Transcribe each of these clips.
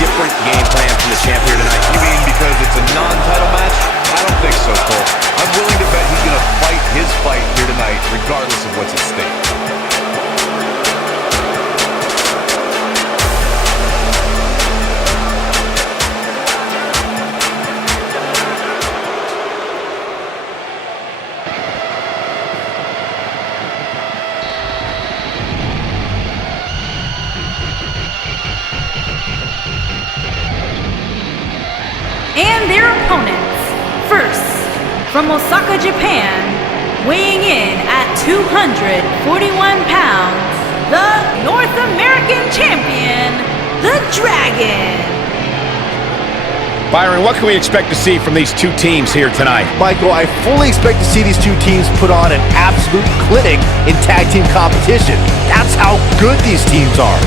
different game plan from the champ here tonight? You mean because it's a non-title match? I don't think so, Cole. I'm willing to bet he's going to fight his fight here tonight, regardless of what's at stake. And their opponents, first, from Osaka, Japan, weighing in at 241 pounds, the North American champion, the Dragon. Byron, what can we expect to see from these two teams here tonight? Michael, I fully expect to see these two teams put on an absolute clinic in tag team competition. That's how good these teams are.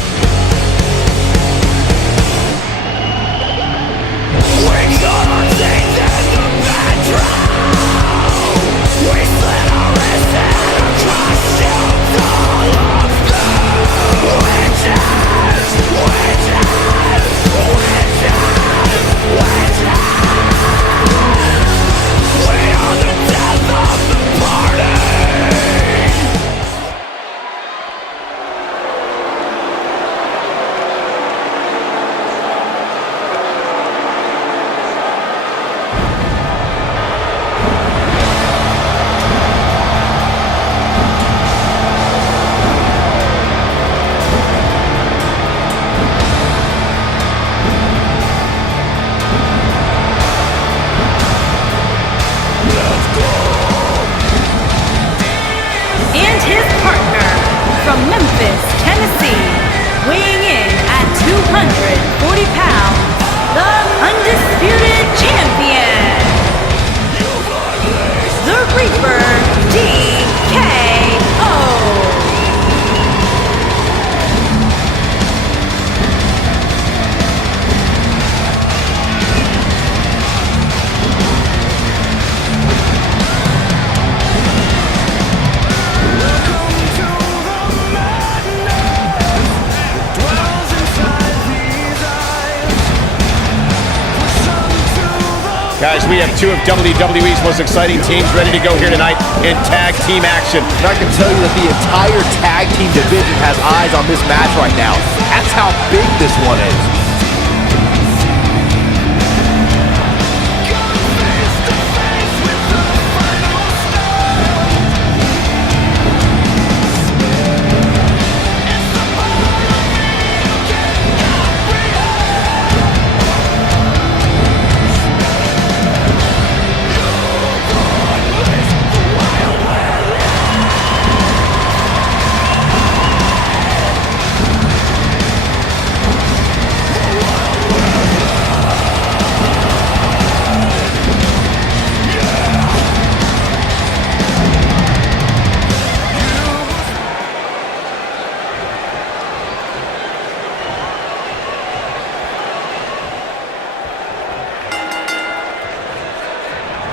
From Memphis, Tennessee, weighing in at 240 pounds, the undisputed champion, the Reaper, DKO. Guys, we have two of WWE's most exciting teams ready to go here tonight in tag team action. And I can tell you that the entire tag team division has eyes on this match right now. That's how big this one is.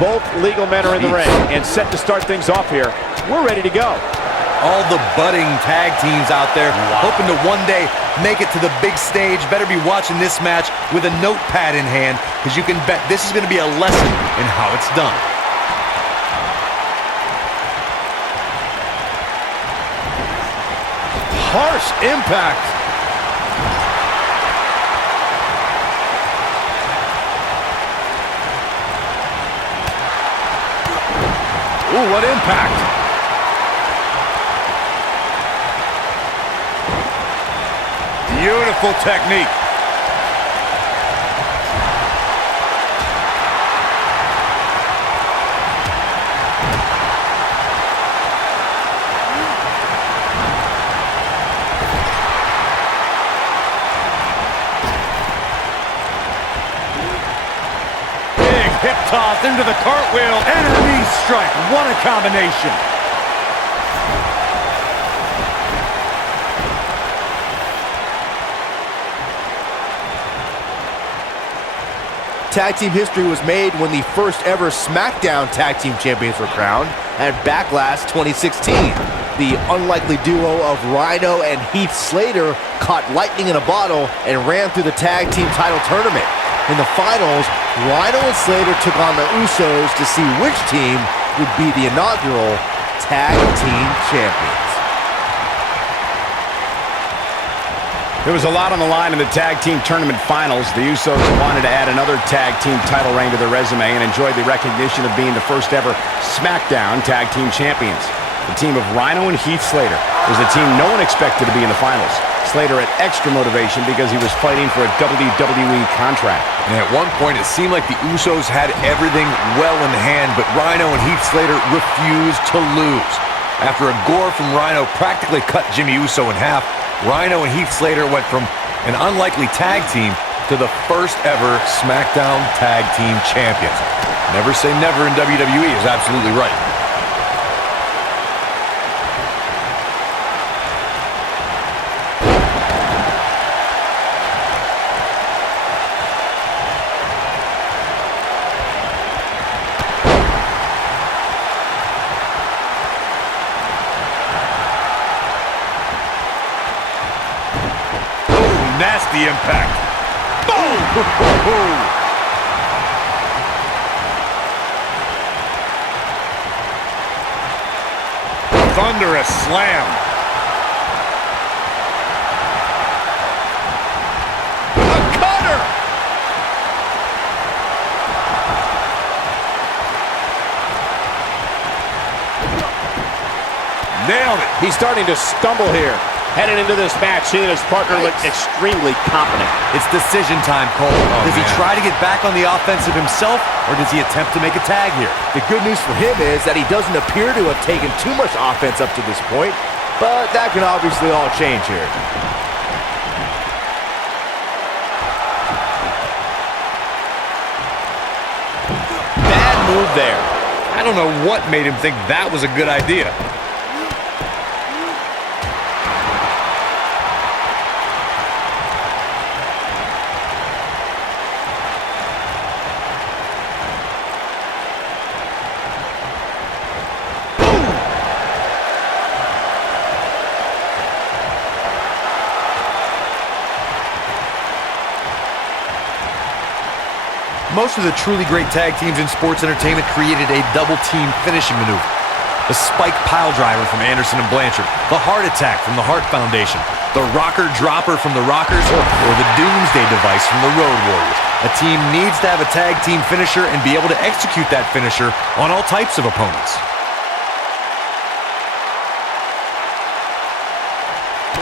Both legal men are in the ring and set to start things off here. We're ready to go. All the budding tag teams out there hoping to one day make it to the big stage. Better be watching this match with a notepad in hand, because you can bet this is going to be a lesson in how it's done. Harsh impact. Ooh, what impact. Beautiful technique. Hip toss into the cartwheel and a knee strike. What a combination. Tag team history was made when the first ever SmackDown Tag Team Champions were crowned at Backlash 2016. The unlikely duo of Rhino and Heath Slater caught lightning in a bottle and ran through the tag team title tournament. In the finals, Rhino and Slater took on the Usos to see which team would be the inaugural tag team champions. There was a lot on the line in the tag team tournament finals. The Usos wanted to add another tag team title reign to their resume and enjoyed the recognition of being the first ever SmackDown tag team champions. The team of Rhino and Heath Slater was the team no one expected to be in the finals. Slater had extra motivation because he was fighting for a WWE contract. And at one point, it seemed like the Usos had everything well in hand, but Rhino and Heath Slater refused to lose. After a gore from Rhino practically cut Jimmy Uso in half, Rhino and Heath Slater went from an unlikely tag team to the first ever SmackDown Tag Team Champions. Never say never in WWE is absolutely right. Nasty impact. Boom! Thunderous slam. A cutter. Nailed it. He's starting to stumble here. Headed into this match, seeing his partner look extremely confident. It's decision time, Cole. Does he try to get back on the offensive himself, or does he attempt to make a tag here? The good news for him is that he doesn't appear to have taken too much offense up to this point, but that can obviously all change here. Bad move there. I don't know what made him think that was a good idea. Most of the truly great tag teams in sports entertainment created a double-team finishing maneuver. The spike pile driver from Anderson and Blanchard, the heart attack from the Hart Foundation, the rocker dropper from the Rockers, or the Doomsday device from the Road Warriors. A team needs to have a tag team finisher and be able to execute that finisher on all types of opponents.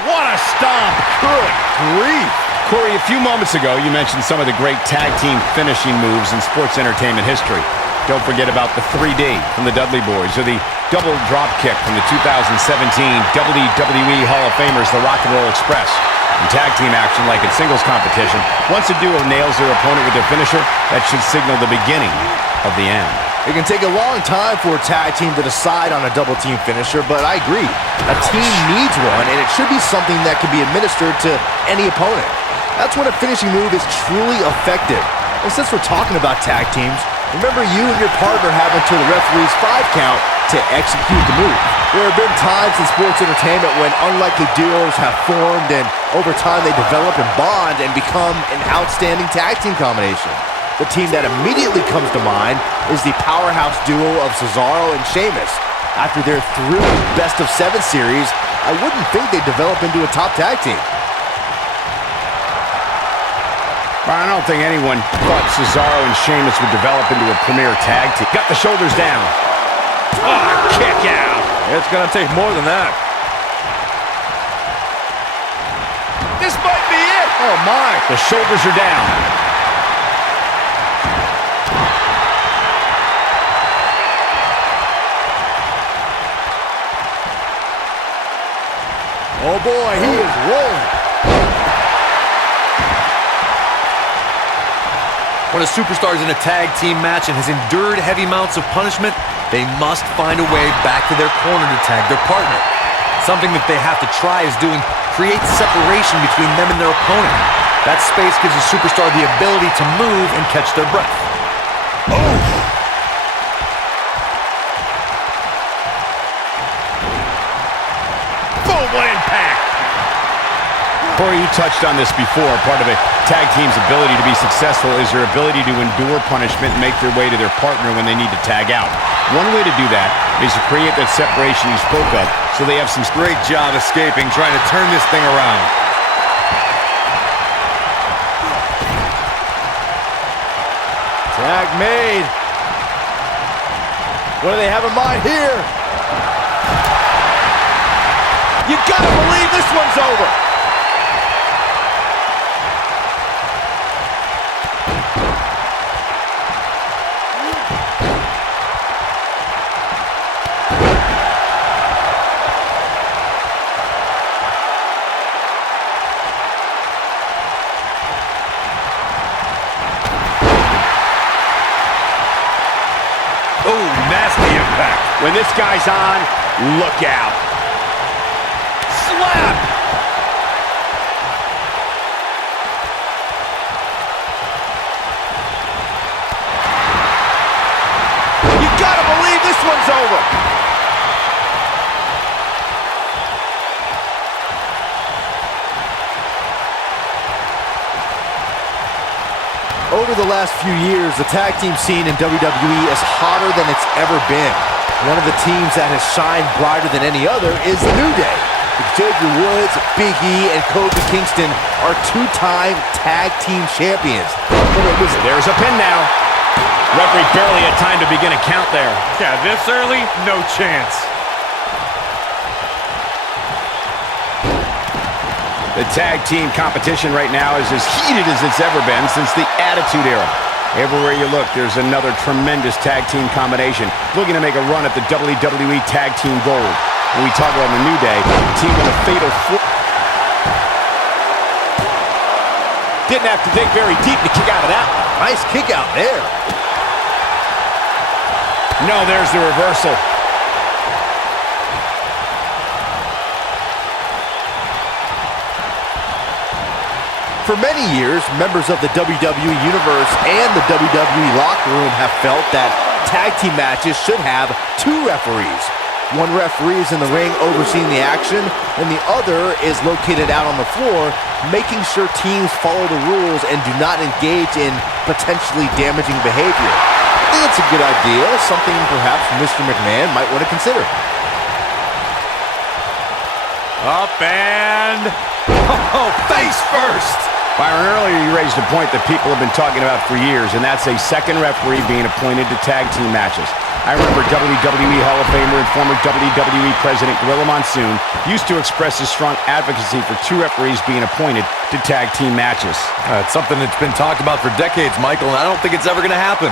What a stomp. Good grief. Corey, a few moments ago, you mentioned some of the great tag team finishing moves in sports entertainment history. Don't forget about the 3D from the Dudley Boys, or the double drop kick from the 2017 WWE Hall of Famers, the Rock and Roll Express. In tag team action, like in singles competition, once a duo nails their opponent with their finisher, that should signal the beginning of the end. It can take a long time for a tag team to decide on a double team finisher, but I agree. A team needs one, and it should be something that can be administered to any opponent. That's when a finishing move is truly effective. And since we're talking about tag teams, remember you and your partner having to the referee's 5 count to execute the move. There have been times in sports entertainment when unlikely duos have formed, and over time they develop and bond and become an outstanding tag team combination. The team that immediately comes to mind is the powerhouse duo of Cesaro and Sheamus. After their thrilling best-of-7 series, I wouldn't think they'd develop into a top tag team. I don't think anyone thought Cesaro and Sheamus would develop into a premier tag team. Got the shoulders down. Oh, kick out. It's going to take more than that. This might be it. Oh, my. The shoulders are down. Oh boy, he is rolling. When a superstar is in a tag team match and has endured heavy amounts of punishment, they must find a way back to their corner to tag their partner. Something that they have to try is doing create separation between them and their opponent. That space gives a superstar the ability to move and catch their breath. impact. Corey, you touched on this before. Part of a tag team's ability to be successful is their ability to endure punishment and make their way to their partner when they need to tag out. One way to do that is to create that separation you spoke of, so they have some... Great job escaping, trying to turn this thing around. Tag made. What do they have in mind here? You gotta believe this one's over. Oh, nasty impact. When this guy's on, look out. Slap! You gotta believe this one's over. Over the last few years, the tag team scene in WWE is hotter than it's ever been. One of the teams that has shined brighter than any other is the New Day. Xavier Woods, Big E, and Kofi Kingston are two-time tag team champions. But it was... There's a pin now. Referee barely had time to begin a count there. Yeah, this early, no chance. The tag team competition right now is as heated as it's ever been since the Attitude Era. Everywhere you look, there's another tremendous tag team combination looking to make a run at the WWE Tag Team Gold. When we talk about the New Day, the team with a fatal foot. Didn't have to dig very deep to kick out of that one. Nice kick out there. No, there's the reversal. For many years, members of the WWE Universe and the WWE locker room have felt that tag team matches should have two referees. One referee is in the ring overseeing the action, and the other is located out on the floor, making sure teams follow the rules and do not engage in potentially damaging behavior. I think it's a good idea, something perhaps Mr. McMahon might want to consider. Up and... oh, face first! Byron, earlier you raised a point that people have been talking about for years, and that's a second referee being appointed to tag team matches. I remember WWE Hall of Famer and former WWE President Gorilla Monsoon used to express his strong advocacy for two referees being appointed to tag team matches. It's something that's been talked about for decades, Michael, and I don't think it's ever going to happen.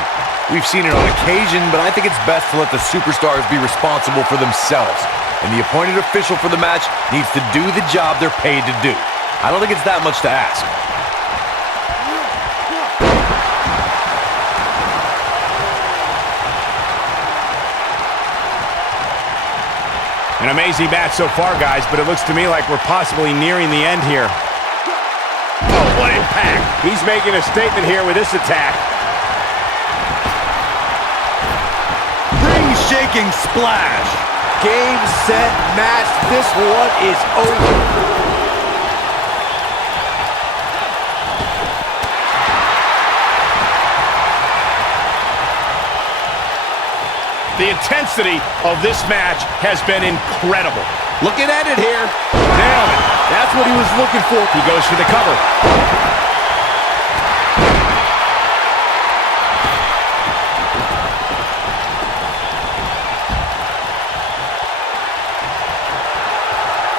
We've seen it on occasion, but I think it's best to let the superstars be responsible for themselves. And the appointed official for the match needs to do the job they're paid to do. I don't think it's that much to ask. An amazing match so far, guys, but it looks to me like we're possibly nearing the end here. Oh, what impact. He's making a statement here with this attack. Ring-shaking splash. Game, set, match. This one is over. The intensity of this match has been incredible. Looking at it here. Nailed it. That's what he was looking for. He goes for the cover.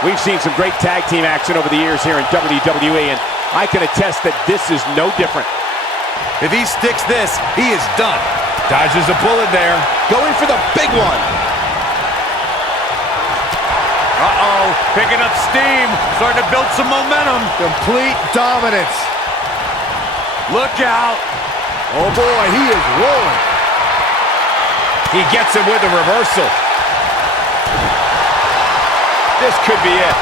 We've seen some great tag team action over the years here in WWE, and I can attest that this is no different. If he sticks this, he is done. Dodges a bullet there. Going for the big one. Uh-oh, picking up steam, starting to build some momentum. Complete dominance. Look out. Oh boy, he is rolling. He gets him with a reversal. This could be it.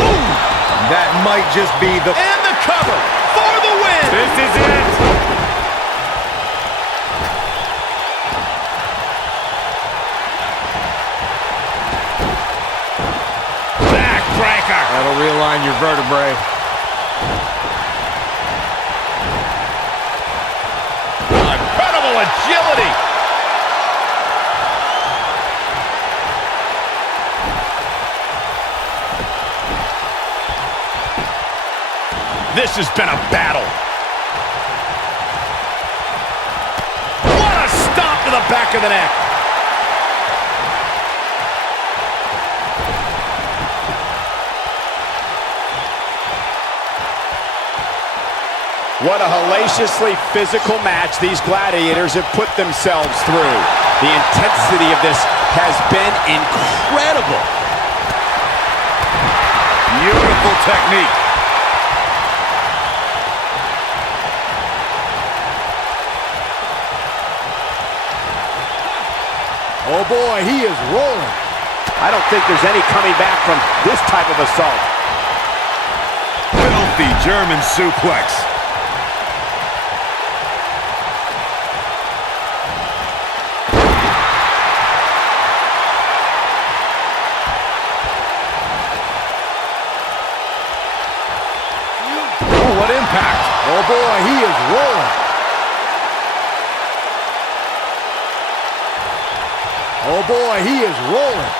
Boom. That might just be the... And the cover for the win. This is it. realign your vertebrae. Incredible agility. This has been a battle. What a stomp to the back of the neck. What a hellaciously physical match these gladiators have put themselves through. The intensity of this has been incredible. Beautiful technique. Oh boy, he is rolling. I don't think there's any coming back from this type of assault. Filthy German suplex. Oh, what impact. Oh boy, he is rolling. Oh boy, he is rolling.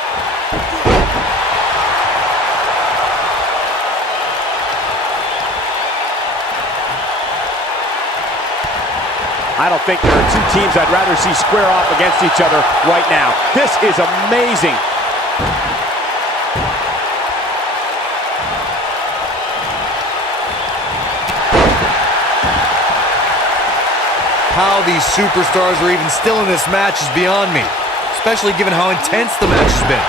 I don't think there are two teams I'd rather see square off against each other right now. This is amazing. How these superstars are even still in this match is beyond me, especially given how intense the match has been.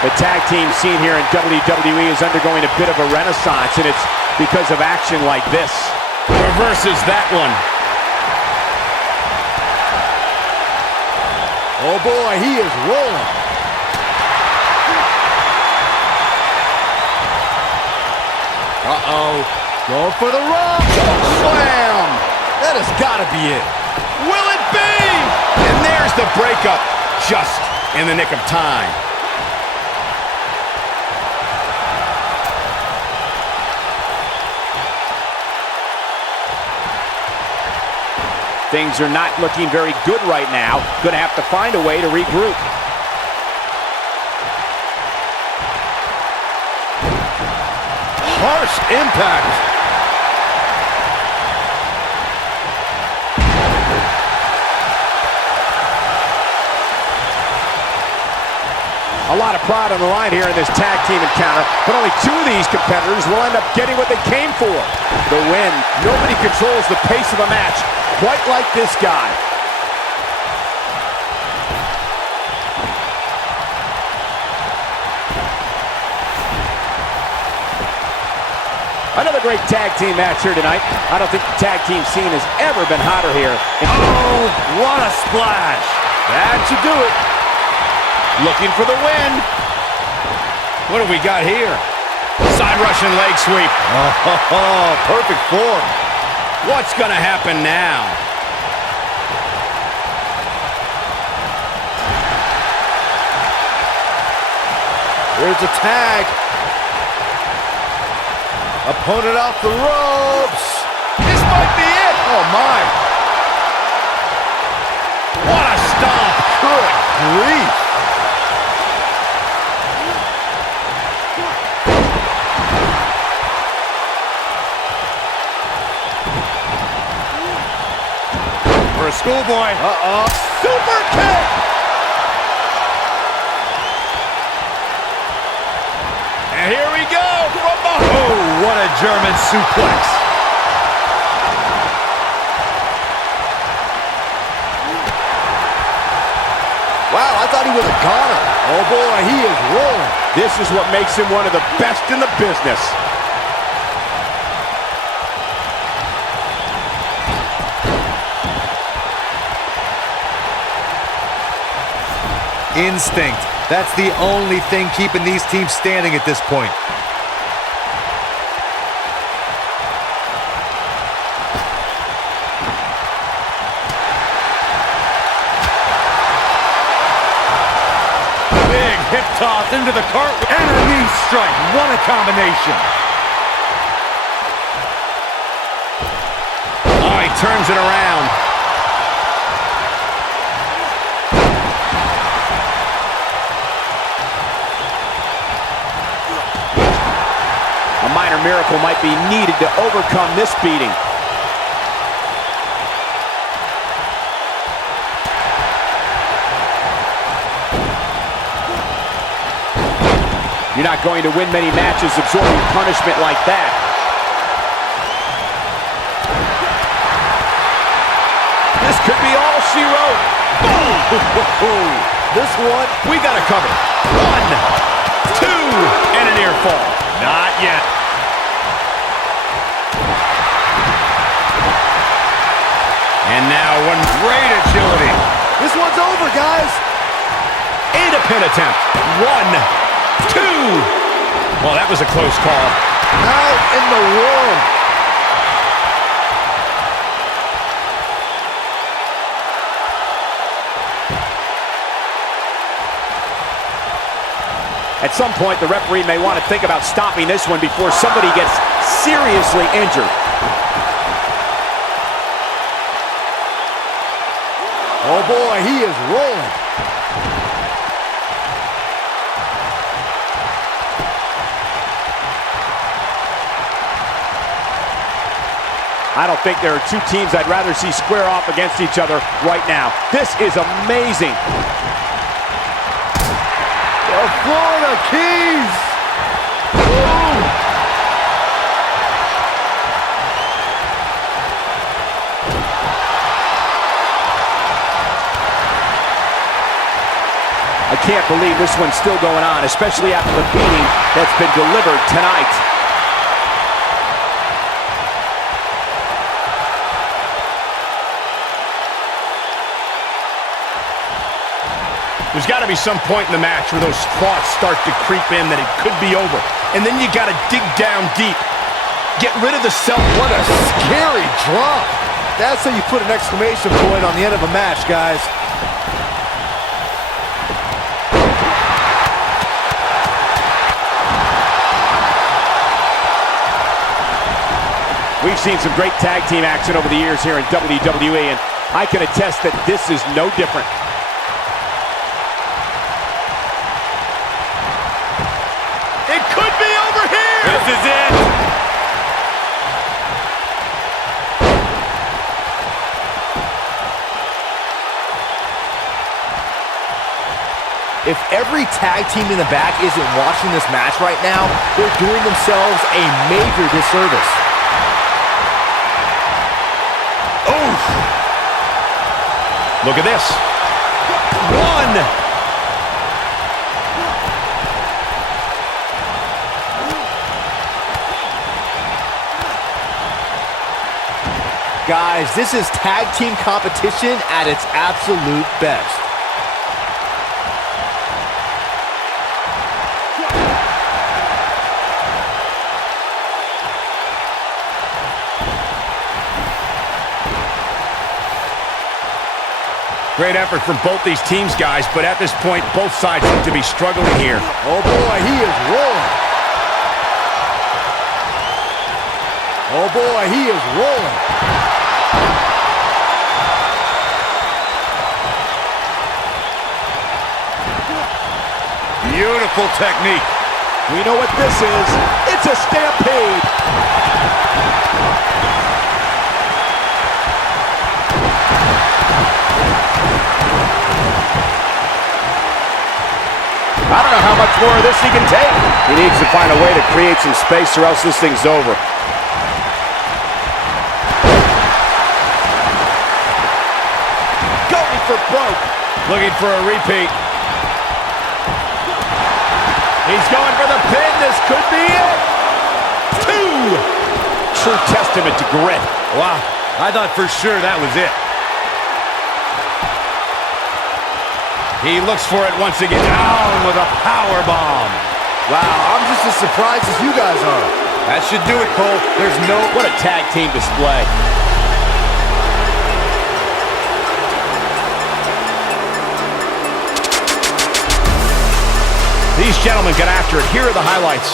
The tag team scene here in WWE is undergoing a bit of a renaissance, and it's because of action like this. Reverses that one. Oh boy, he is rolling. Uh-oh. Going for the run. Slam! That has got to be it. Will it be? And there's the breakup, just in the nick of time. Things are not looking very good right now. Gonna have to find a way to regroup. Harsh impact. A lot of pride on the line here in this tag team encounter, but only two of these competitors will end up getting what they came for. The win. Nobody controls the pace of a match quite like this guy. Another great tag team match here tonight. I don't think the tag team scene has ever been hotter here. Oh, what a splash. That should do it. Looking for the win. What do we got here? Side Russian leg sweep. Oh, perfect form. What's going to happen now? There's a tag. Opponent off the ropes. This might be it. Oh, my. What a stomp. Good grief. For a schoolboy. Uh-oh. Super kick. And here we go from behind. Oh, what a German suplex. Wow, I thought he was a goner. Oh, boy, he is rolling. This is what makes him one of the best in the business. Instinct. That's the only thing keeping these teams standing at this point. toss into the cart and a knee strike. What a combination. Oh, he turns it around. A minor miracle might be needed to overcome this beating. You're not going to win many matches absorbing punishment like that. This could be all she wrote. Boom! This one, We got it covered. 1, 2, and a near fall. Not yet. And now one great agility. this one's over, guys. And a pin attempt. 1, 2. Well, that was a close call. How in the world? At some point, the referee may want to think about stopping this one before somebody gets seriously injured. Oh boy, he is rolling. I don't think there are two teams I'd rather see square off against each other right now. This is amazing. The Florida Keys. Boom. I can't believe this one's still going on, especially after the beating that's been delivered tonight. There's got to be some point in the match where those thoughts start to creep in that it could be over. And then you got to dig down deep. Get rid of the self. What a scary drop. That's how you put an exclamation point on the end of a match, guys. We've seen some great tag team action over the years here in WWE, and I can attest that this is no different. It could be over here. This is it. If every tag team in the back isn't watching this match right now, they're doing themselves a major disservice. Oof. Look at this. 1. Guys, this is tag team competition at its absolute best. Great effort from both these teams, guys, but at this point, both sides seem to be struggling here. Oh boy, he is rolling. Oh boy, he is rolling. Beautiful technique. We know what this is. It's a stampede. I don't know how much more of this he can take. He needs to find a way to create some space or else this thing's over. Going for broke. Looking for a repeat. He's going for the pin. This could be it. 2. True testament to grit. Wow, I thought for sure that was it. He looks for it once again. Down with a power bomb. Wow, I'm just as surprised as you guys are. That should do it, Cole. There's no... What a tag team display. These gentlemen get after it. Here are the highlights.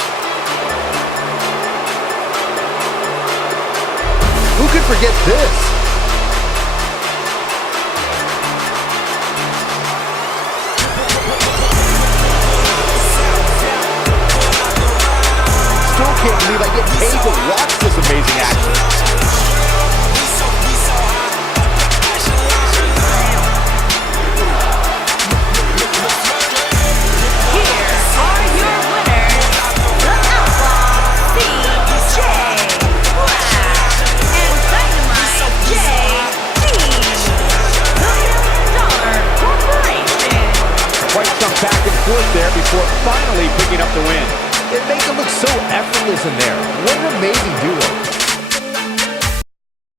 Who could forget this? Still can't believe I get paid to watch this amazing action. Here are your winners, the Outlaw CJ and Dynamite JD, the $1 Million Corporation. Quite some back and forth there before finally picking up the win. It makes it look so effortless in there. What an amazing duo.